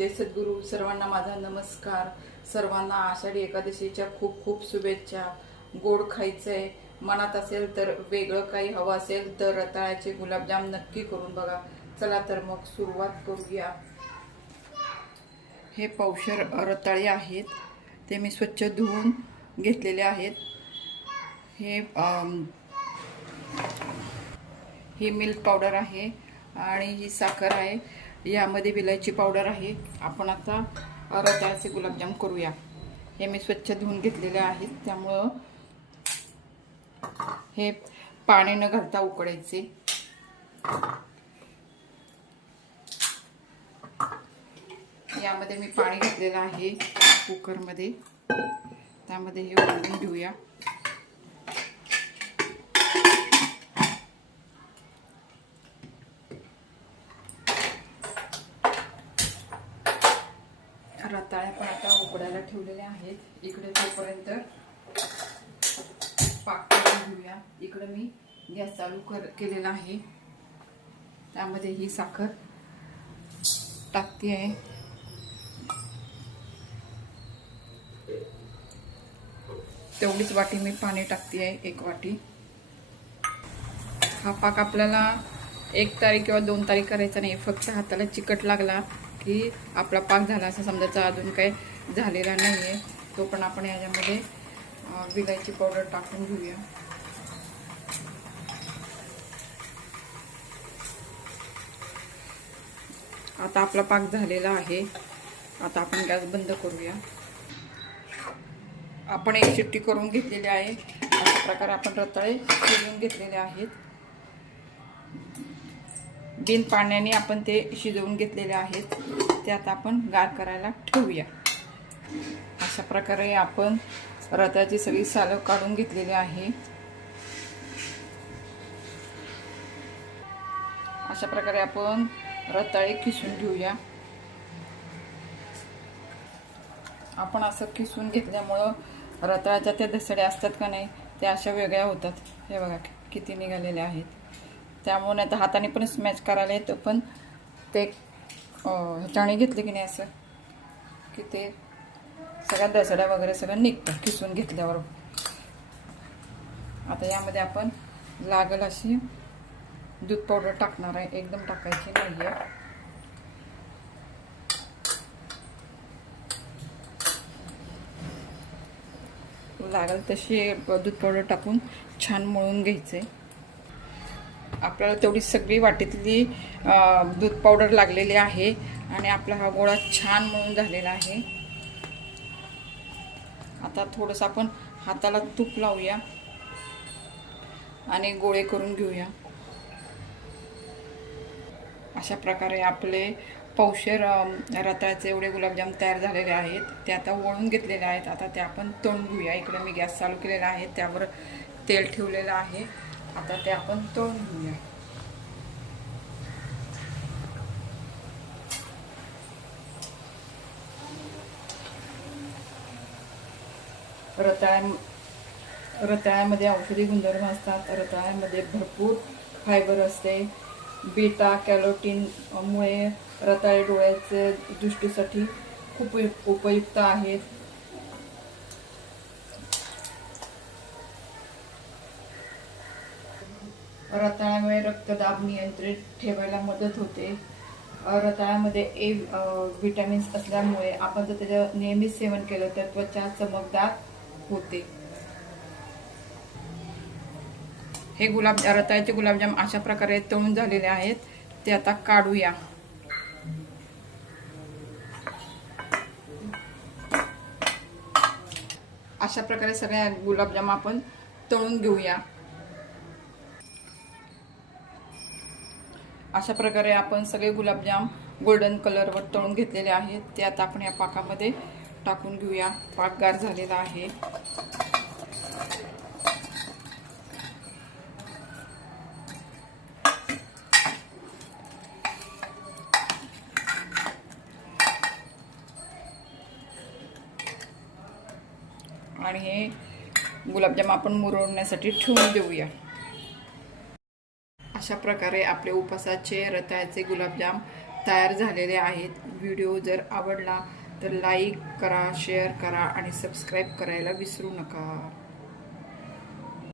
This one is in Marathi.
जय सद्गुरू. सर्वांना माझा नमस्कार. सर्वांना आषाढी एकादशीच्या खूप खूप शुभेच्छा. गोड खायचंय. मनात असेल तर वेगळं काही हवं असेल तर रताळ्याचे गुलाबजाम नक्की करून बघा. चला तर मग सुरुवात करूया. हे पौशर रताळे आहेत. ते मी स्वच्छ धुवून घेतलेले आहेत. हे ही मिल्क पावडर आहे आणि ही साखर आहे. यामध्ये विलायची पावडर आहे. आपण आता रताळ्याचे गुलाबजाम करूया. हे मी स्वच्छ धुवून घेतलेले आहेत. त्यामुळं हे पाणी न घालता उकडायचे. यामध्ये मी पाणी घातलेलं आहे कुकरमध्ये. त्यामध्ये हे उकळून घेऊया. रताळ्या पण आता उकडायला ठेवलेल्या आहेत. इकडे तोपर्यंत पाक करून घेऊया. इकडे मी गॅस चालू कर केलेला आहे. त्यामध्ये ही साखर टाकते आहे तेवढीच वाटी मी पाणी टाकते आहे एक वाटी. हा पाक आपल्याला एक तारीख किंवा दोन तारीख करायचा नाही फक्त हाताला चिकट लागला की आपला पाक झाला असं समजायचा अजून काही झालेला नाही आहे तो पण आपण याच्यामध्ये विलायची पावडर टाकून घेऊया. आता आपला पाक झालेला आहे. आता आपण गॅस बंद करूया. आपण एक शिट्टी करून घेतलेली आहे. अशा प्रकारे आपण रताळे शिजवून घेतलेले आहेत. बिन पाण्याने आपण ते शिजवून घेतलेले आहेत ते आता आपण गार करायला ठेवूया. अशा प्रकारे आपण रताची सगळी सालं काढून घेतलेली आहे. अशा प्रकारे आपण रताळे किसून घेऊया. आपण असं किसून घेतल्यामुळं रताळ्याच्या त्या दसड्या असतात का नाही त्या अशा वेगळ्या होतात. हे बघा किती निघालेल्या आहेत. त्यामुळे नाही तर हाताने पण स्मॅच करायला येतं. पण ते ह्याच्याने घेतले की नाही असं? की ते सगळ्या दसड्या वगैरे सगळं निघतं किसून घेतल्यावर. आता यामध्ये आपण लागल अशी दूध पावडर टाकणार आहे. एकदम टाकायची नाही आहे लागल तशी दूध पावडर टाकून छान मळून घ्यायचे आपल्याला तेवढी सगळी वाटीतली दूध पावडर लागलेली आहे आणि आपला हा गोळा छान मळून झालेला आहे. आता थोडंसं आपण हाताला तूप लावूया आणि गोळे करून घेऊया. अशा प्रकारे आपले पौशेर रताळ्याचे एवढे गुलाबजाम तयार झालेले आहेत. ते आता वळून घेतलेले आहेत. आता ते आपण तळून घेऊया. इकडे मी गॅस चालू केलेला आहे. त्यावर तेल ठेवलेलं आहे. आता ते आपण तळून घेऊया. रताळ्या रताळ्यामध्ये औषधी गुणधर्म असतात. रताळ्यामध्ये भरपूर फायबर असते. बीटा कॅलोटीन मुळे रताळे डोळ्याचे दृष्टीसाठी खूप उपयुक्त आहेत. रताळ्यामुळे रक्तदाब नियंत्रित ठेवायला मदत होते. रताळ्यामध्ये ए विटॅमिन्स असल्यामुळे आपण जर त्याचं नियमित सेवन केलं तर त्वचा चमकदार होते. हे गुलाब रताळ्याचे गुलाबजाम अशा प्रकारे तळून झालेले आहेत. ते आता काढूया. अशा प्रकारे सगळ्या गुलाबजाम आपण तळून घेऊया. अशा प्रकारे आपण सगळे गुलाबजाम गोल्डन कलरवर तळून घेतलेले आहेत. ते आता आपण या पाकामध्ये टाकून घेऊया. पाक गार झालेला आहे. आणि हे गुलाबजाम आपण मुरवण्यासाठी ठेवून देऊया. अशा प्रकारे आपले उपासाचे रताळ्याचे गुलाबजाम तयार झालेले आहेत. व्हिडिओ जर आवडला तर लाईक करा शेअर करा आणि सबस्क्राईब करायला विसरू नका.